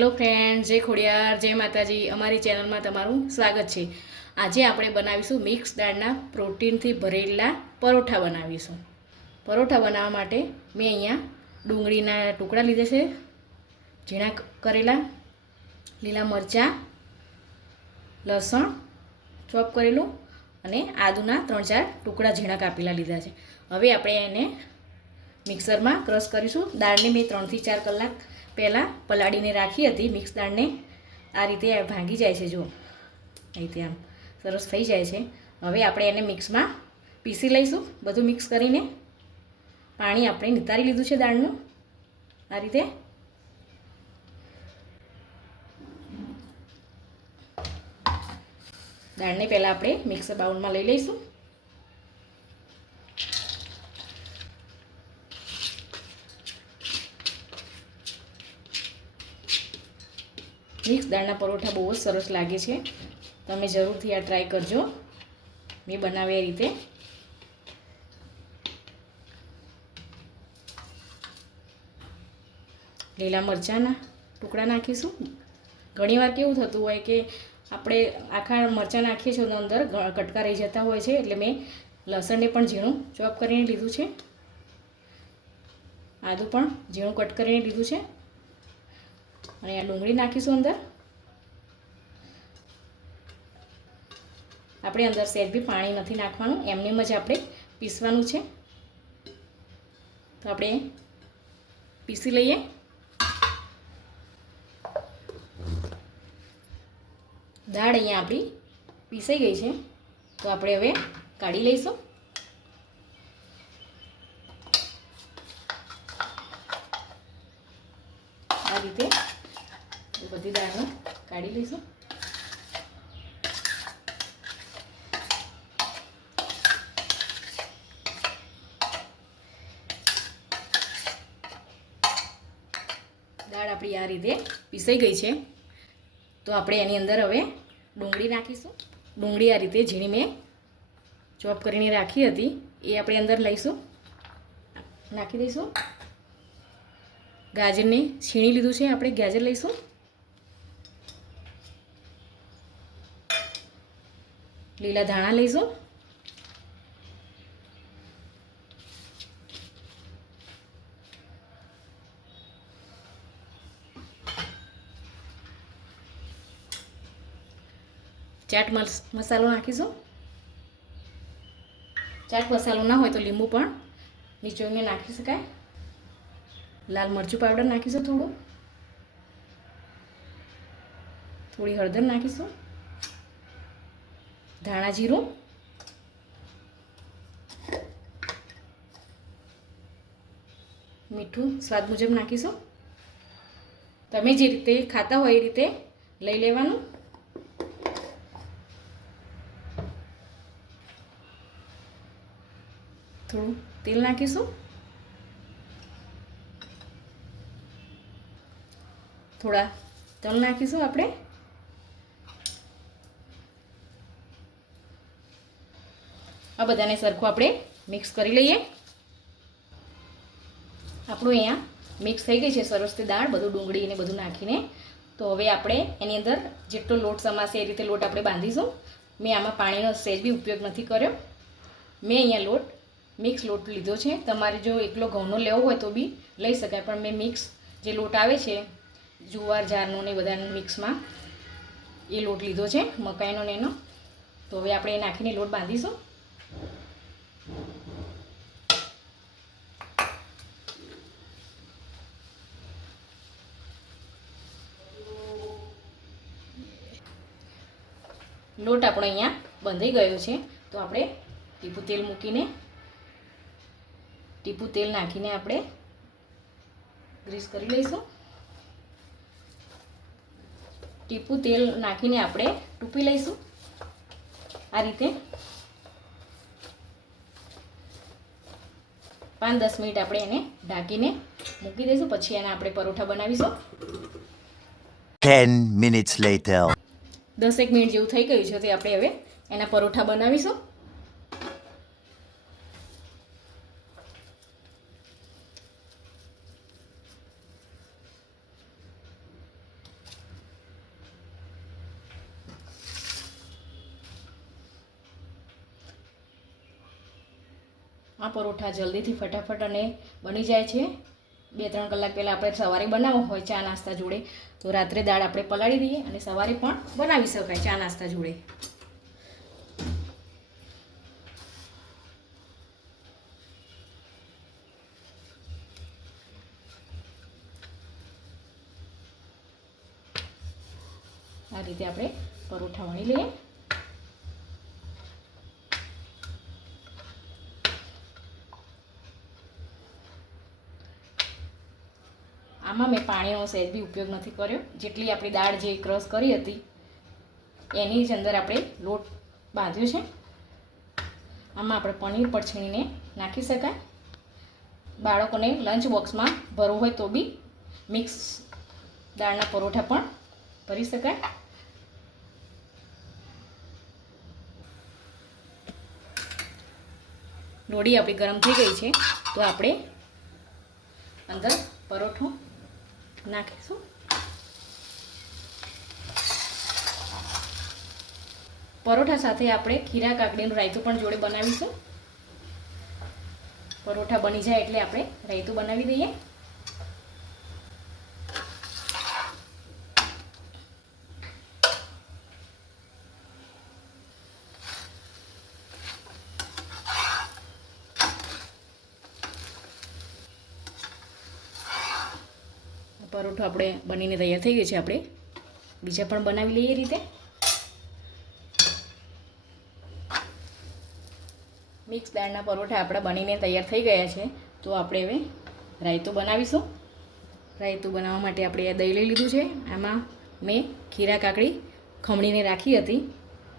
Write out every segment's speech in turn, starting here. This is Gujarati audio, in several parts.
હેલો ફ્રેન્ડ, જય ખોડિયાર, જય માતાજી. અમારી ચેનલમાં તમારું સ્વાગત છે. આજે આપણે બનાવીશું મિક્સ દાળના પ્રોટીનથી ભરેલા પરોઠા બનાવીશું. પરોઠા બનાવવા માટે મેં અહીંયા ડુંગળીના ટુકડા લીધા છે, ઝીણા કરેલા, લીલા મરચાં, લસણ ચોપ કરેલું અને આદુના 3-4 ટુકડા ઝીણા કાપેલા લીધા છે. હવે આપણે એને મિક્સરમાં ક્રશ કરીશું. દાળને મેં 3 થી 4 કલાક પહેલાં પલાળીને રાખી હતી. મિક્સ દાળને આ રીતે ભાંગી જાય છે, જો આ રીતે આમ સરસ થઈ જાય છે. હવે આપણે એને મિક્સમાં પીસી લઈશું. બધું મિક્સ કરીને પાણી આપણે નિતારી લીધું છે દાળનું. આ રીતે દાળને પહેલાં આપણે મિક્સર બાઉલમાં લઈ લઈશું. મિક્સ દાળના પરોઠા બહુ જ સરસ લાગે છે. તમે જરૂરથી આ ટ્રાય કરજો, મેં બનાવ્યા એ રીતે. લીલા મરચાંના ટુકડા નાખીશું. ઘણીવાર કેવું થતું હોય કે આપણે આખા મરચાં નાખીએ છીએ તો અંદર કટકા રહી જતા હોય છે, એટલે મેં લસણને પણ ઝીણું ચોપ કરીને લીધું છે, આદું પણ ઝીણું કટ કરીને લીધું છે અને આ ડુંગળી નાખીશું અંદર. આપણે અંદર સહેજ બી પાણી નથી નાખવાનું, એમનેમ જ આપણે પીસવાનું છે. તો આપણે પીસી લઈએ. દાળ અહીંયા આપણી પીસાઈ ગઈ છે, તો આપણે હવે કાઢી લઈશું. આ રીતે બધી દાળને કાઢી લઈશું. દાળ આપણી આ રીતે પીસાઈ ગઈ છે, તો આપણે એની અંદર હવે ડુંગળી નાખીશું. ડુંગળી આ રીતે ઝીણી મેં ચોપ કરીને રાખી હતી, એ આપણે અંદર લઈશું, નાખી દઈશું. ગાજરને છીણી લીધું છે, આપણે ગાજર લઈશું. લીલા ધાણા લઈશું. ચાટ મસાલો નાખીશું. ચાટ મસાલો ના હોય તો લીંબુ પણ નીચોઈને નાખી શકાય. લાલ મરચું પાવડર નાખીશું, થોડી હળદર નાખીશું, ધાણા જીરું, મીઠું સ્વાદ મુજબ નાખીશું. તમે જે રીતે ખાતા હોય એ રીતે લઈ લેવાનું. થોડું તેલ નાખીશું. થોડા તલ નાખીશું આપણે. આ બધાને સરખું આપણે મિક્સ કરી લઈએ. આપણું અહીંયા મિક્સ થઈ ગઈ છે સરસ તે દાળ, બધું ડુંગળી ને બધું નાખીને. તો હવે આપણે એની અંદર જેટલો લોટ સમાશે એ રીતે લોટ આપણે બાંધીશું. મેં આમાં પાણીનો સહેજ બી ઉપયોગ નથી કર્યો. મેં અહીંયા મિક્સ લોટ લીધો છે. તમારે જો એકલો ઘઉંનો લેવો હોય તો બી લઈ શકાય, પણ મેં મિક્સ જે લોટ આવે છે જુવાર જારનો ને બધા મિક્સમાં એ લોટ લીધો છે, મકાઈનો ને એનો. તો હવે આપણે એ નાખીને લોટ બાંધીશું. લોટ આપણો અહીંયા બંધાઈ ગયો છે, તો આપણે ટીપું તેલ મૂકીને ટીપું તેલ નાખીને આપણે ગ્રીસ કરી લઈશું. ટીપું તેલ નાખીને આપણે ટૂંપી લઈશું. આ રીતે 5-10 મિનિટ આપણે એને ઢાંકીને મૂકી દઈશું. પછી એના આપણે પરોઠા બનાવીશું. 10 minutes later. 10 મિનિટ જેવું થઈ ગયું છે, તો આપણે હવે એના પરોઠા બનાવીશું. આ પરોઠા જલ્દીથી ફટાફટ અને બની જાય છે. 2-3 કલાક પહેલાં આપણે સવારે બનાવવો હોય ચા નાસ્તા જોડે તો રાત્રે દાળ આપણે પલાળી દઈએ અને સવારે પણ બનાવી શકાય ચા નાસ્તા જોડે. આ રીતે આપણે પરોઠા વણી લઈએ. આમાં મેં પાણીનો સહેજ બી ઉપયોગ નથી કર્યો. જેટલી આપણી દાળ જે ક્રશ કરી હતી એની જ અંદર આપણે લોટ બાંધ્યો છે. આમાં આપણે પનીર પણ છીણીને નાખી શકાય. બાળકોને લંચ બોક્સમાં ભરવું હોય તો બી મિક્સ દાળના પરોઠા પણ ભરી શકાય. લોડી આપણી ગરમ થઈ ગઈ છે તો આપણે અંદર પરોઠો નાખીશું. પરોઠા સાથે આપણે ખીરા કાકડીનું રાયતું પણ જોડે બનાવીશું. પરોઠા બની જાય એટલે આપણે રાયતું બનાવી દઈએ. પરોઠો આપણે બનીને તૈયાર થઈ ગયો છે. આપણે બીજા પણ બનાવી લઈએ. એ રીતે મિક્સ દાળના પરોઠા આપણા બનીને તૈયાર થઈ ગયા છે. તો આપણે હવે રાયતું બનાવીશું. રાયતું બનાવવા માટે આપણે દહીં લઈ લીધું છે. આમાં મેં ખીરા કાકડી ખમણીને રાખી હતી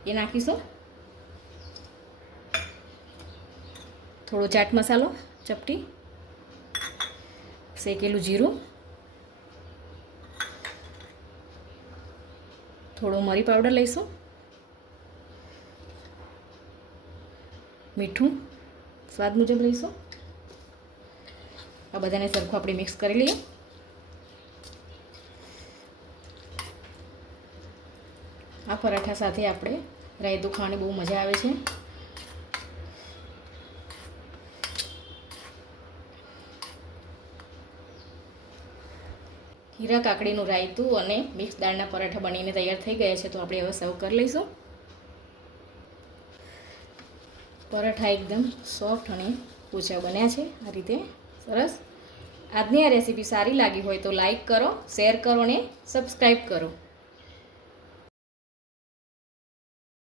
એ નાખીશું. થોડો ચાટ મસાલો ચપટી, શેકેલું જીરું, થોડો મરી પાવડર લઈશું, મીઠું સ્વાદ મુજબ લઈશું. આ બધાને સરખું આપણે મિક્સ કરી લઈએ. આ પરાઠા સાથે આપણે રાયતું ખાવાની બહુ મજા આવે છે. ખીરા કાકડીનું રાયતું અને મિક્સ દાળના પરાઠા બનીને તૈયાર થઈ ગયા છે. તો આપણે હવે સર્વ કરી લઈશું. પરાઠા એકદમ સોફ્ટ અને પોચા બન્યા છે. આ રીતે સરસ. આજની આ રેસીપી સારી લાગી હોય તો લાઈક કરો, શેર કરો અને સબસ્ક્રાઈબ કરો.